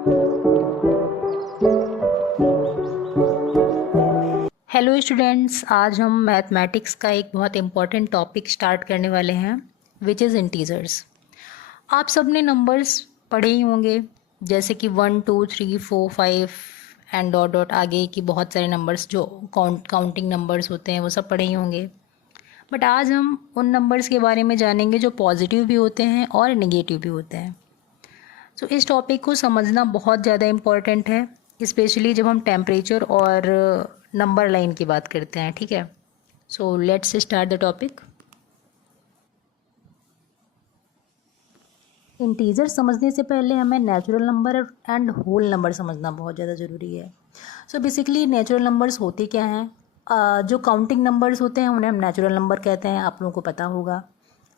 Hello students, आज हम mathematics का एक बहुत इम्पॉर्टेंट टॉपिक स्टार्ट करने वाले हैं विच इज़ इंटीजर्स। आप सब ने नंबर्स पढ़े ही होंगे, जैसे कि 1 2 3 4 5 एंड डॉट डॉट आगे की बहुत सारे नंबर्स जो काउंटिंग नंबर्स होते हैं वो सब पढ़े ही होंगे। बट आज हम उन नंबर्स के बारे में जानेंगे जो पॉजिटिव भी होते हैं और नेगेटिव भी होते हैं। सो इस टॉपिक को समझना बहुत ज़्यादा इम्पॉर्टेंट है, स्पेशली जब हम टेम्परेचर और नंबर लाइन की बात करते हैं। ठीक है, so let's start the topic. Integer समझने से पहले हमें natural number and whole number समझना बहुत ज़्यादा ज़रूरी है। सो बेसिकली नेचुरल नंबर्स होते क्या हैं? जो काउंटिंग नंबर्स होते हैं उन्हें हम नेचुरल नंबर कहते हैं, आप लोगों को पता होगा।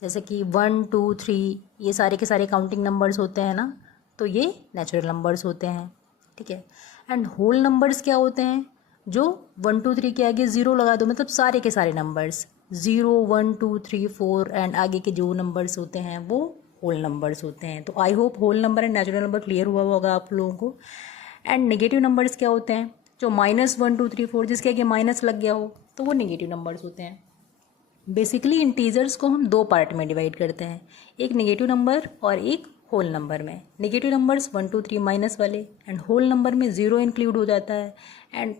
जैसे कि 1 2 3 ये सारे के सारे काउंटिंग नंबर्स होते हैं ना, तो ये नेचुरल नंबर्स होते हैं। ठीक है, एंड होल नंबर्स क्या होते हैं? जो 1 2 3 के आगे ज़ीरो लगा दो, मतलब सारे के सारे नंबर्स 0 1 2 3 4 एंड आगे के जो नंबर्स होते हैं वो होल नंबर्स होते हैं। तो I hope whole number and natural number clear हुआ होगा आप लोगों को। एंड नेगेटिव नंबर्स क्या होते हैं? जो -1 2 3 4 जिसके आगे माइनस लग गया हो तो वो नेगेटिव नंबर्स होते हैं। बेसिकली इंटीजर्स को हम दो पार्ट में डिवाइड करते हैं, एक नेगेटिव नंबर और एक होल नंबर में। नेगेटिव नंबर्स 1 2 3 माइनस वाले, एंड होल नंबर में ज़ीरो इंक्लूड हो जाता है, एंड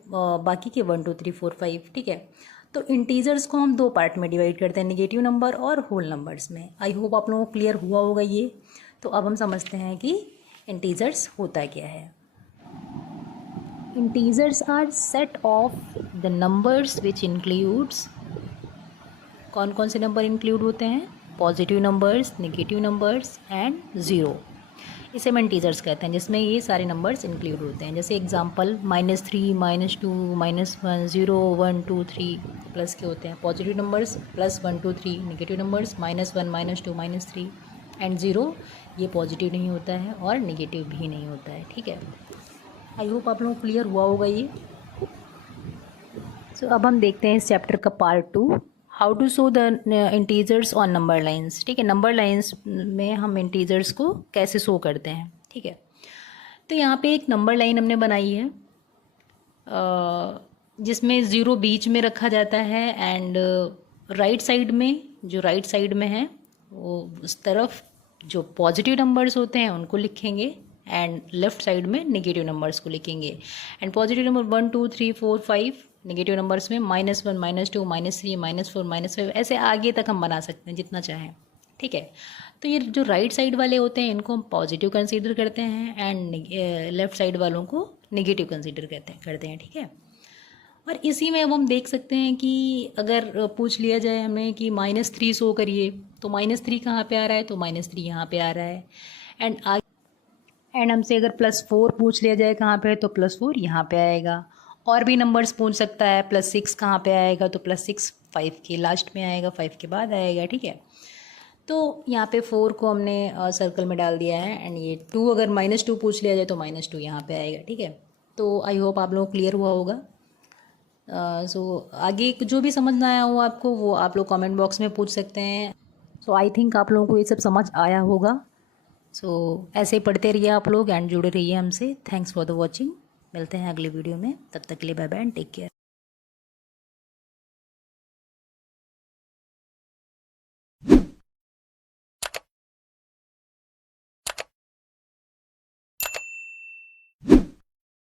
बाकी के 1 2 3 4 5। ठीक है, तो इंटीजर्स को हम दो पार्ट में डिवाइड करते हैं, नेगेटिव नंबर और होल नंबर्स में। आई होप आप लोगों को क्लियर हुआ होगा ये। तो अब हम समझते हैं कि इंटीजर्स होता क्या है। Integers are set of the numbers which includes, कौन कौन से नंबर इंक्लूड होते हैं? Positive numbers, negative numbers and zero. इसे हम इंटीजर्स कहते हैं, जिसमें ये सारे नंबर्स इंक्लूड होते हैं। जैसे एग्जांपल -3 -2 -1 0 1 2 3 प्लस के होते हैं positive numbers, +1 2 3 negative numbers, -1 -2 -3 and zero ये पॉजिटिव नहीं होता है और नेगेटिव भी नहीं होता है। ठीक है, आई होप आप लोगों को क्लियर हुआ होगा ये। सो अब हम देखते हैं इस चैप्टर का part 2, how to show the integers on number lines. ठीक है, नंबर लाइंस में हम इंटीजर्स को कैसे शो करते हैं। ठीक है, तो यहाँ पे एक नंबर लाइन हमने बनाई है जिसमें ज़ीरो बीच में रखा जाता है, एंड राइट साइड में, जो राइट साइड में है वो उस तरफ जो पॉजिटिव नंबर्स होते हैं उनको लिखेंगे, एंड लेफ्ट साइड में नेगेटिव नंबर्स को लिखेंगे। And positive number 1 2 3 4 5, negative numbers में -1 -2 -3 -4 -5, ऐसे आगे तक हम बना सकते हैं जितना चाहें। ठीक है, तो ये जो राइट साइड वाले होते हैं इनको हम पॉजिटिव कंसीडर करते हैं, एंड लेफ्ट साइड वालों को नेगेटिव कंसीडर करते हैं। ठीक है, और इसी में अब हम देख सकते हैं कि अगर पूछ लिया जाए हमें कि -3 शो करिए, तो -3 कहाँ पे आ रहा है? तो -3 यहाँ पे आ रहा है। एंड हमसे अगर +4 पूछ लिया जाए कहाँ पे है, तो +4 यहाँ पे आएगा। और भी नंबर्स पूछ सकता है, +6 कहाँ पे आएगा? तो +6 5 के लास्ट में आएगा, 5 के बाद आएगा। ठीक है, तो यहाँ पे 4 को हमने सर्कल में डाल दिया है, एंड ये 2 अगर -2 पूछ लिया जाए तो -2 यहाँ पे आएगा। ठीक है, तो आई होप आप लोगों को क्लियर हुआ होगा। सो आगे जो भी समझ ना आया हो आपको वो आप लोग कमेंट बॉक्स में पूछ सकते हैं। सो आई थिंक आप लोगों को ये सब समझ आया होगा। सो ऐसे ही पढ़ते रहिए आप लोग एंड जुड़े रहिए हमसे। Thanks for the watching. मिलते हैं अगले वीडियो में, तब तक के लिए bye bye and take care.